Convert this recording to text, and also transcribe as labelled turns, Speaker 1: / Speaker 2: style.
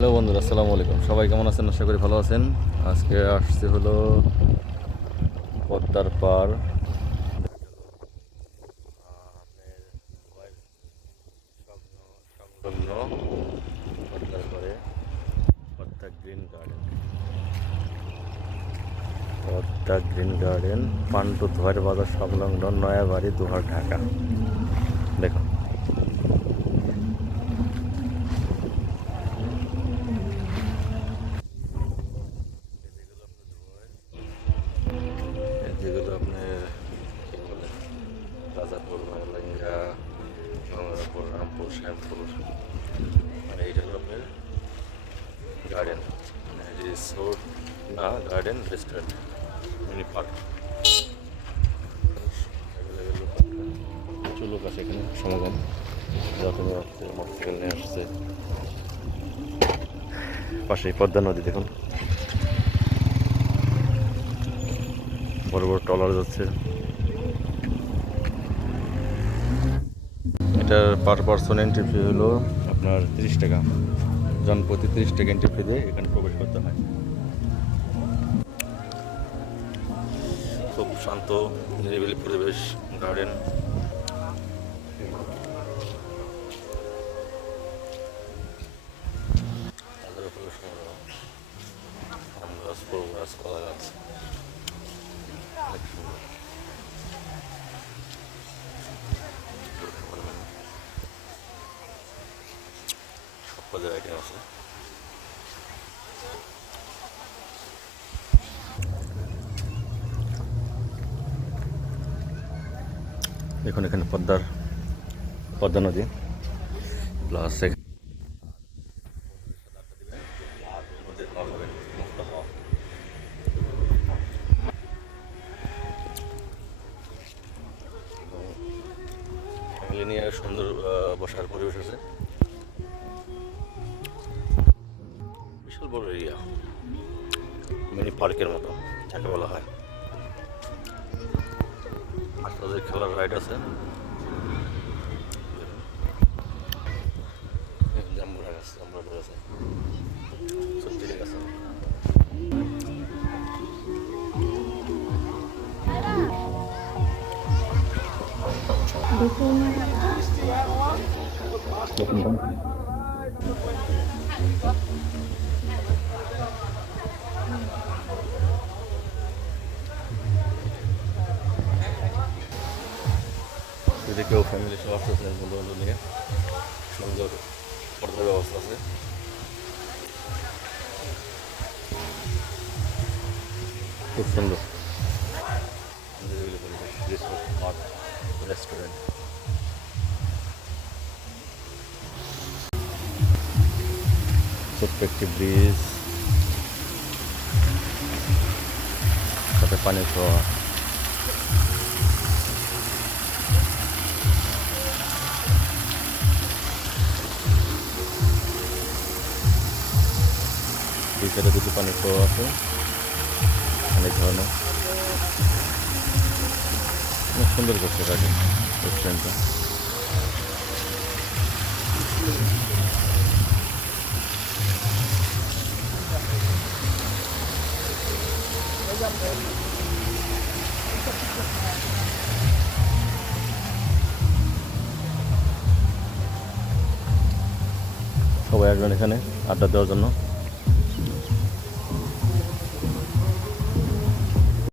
Speaker 1: Hello বন্ধুরা, আসসালামু আলাইকুম। সবাই কেমন আছেন? আশা করি ভালো আছেন। আজকে আসছে হলো পদ্মার পার Padma green garden. Padma green garden পান্টু ধোয়ার বাজার সংলগ্ন নয়াবাড়ি দুহার ঢাকা। দেখো যেগুলো আপনার কী বলে রাজাপুর ময়লাঙ্গা গঙ্গারাপুর রামপুর, শ্যামপুর। আর এইটা হলো আপনার গার্ডেন রিসোর্ট না গার্ডেন রেস্টুরেন্ট মিনি পার্ক প্রচুর লোক আছে এখানে, সমাগম। আসছে মোটরসাইকেল নিয়ে আসছে। পাশেই পদ্মা নদী, দেখুন। বড় বড় ট্রলার যাচ্ছে। এটার পার পার্সন এন্ট্রি ফি হলো আপনার তিরিশ টাকা। জন প্রতি তিরিশ টাকা এন্ট্রি ফি দিয়ে এখানে প্রবেশ করতে হয়। খুব শান্ত, নিরিবিলি পরিবেশ গার্ডেন আম পদের আইটেম আছে দেখুন এখানে পদ্মার পদ্মা নদী। প্লাস নিয়ে সুন্দর বসার পরিবেশ আছে। বড় এরিয়া। মিনি পার্কের মতো, যাকে বলা হয়। আর তাদের খেলার রাইড আছে। জাম্বুরা গাছ আছে। যদি কেউ ফ্যামিলি সহ আসতে চান বন্ধু বান্ধব নিয়ে। সুন্দর পর্দার ব্যবস্থা আছে। খুব সুন্দর। ব্রিজ সাথে পানি খাওয়া সাইডে দুটি পানির খাওয়া আছে। অনেক ধরনের। অনেক সুন্দর করছে গাড়ি রেস্টুরেন্টটা সবাই আসবেন এখানে আড্ডা দেওয়ার জন্য।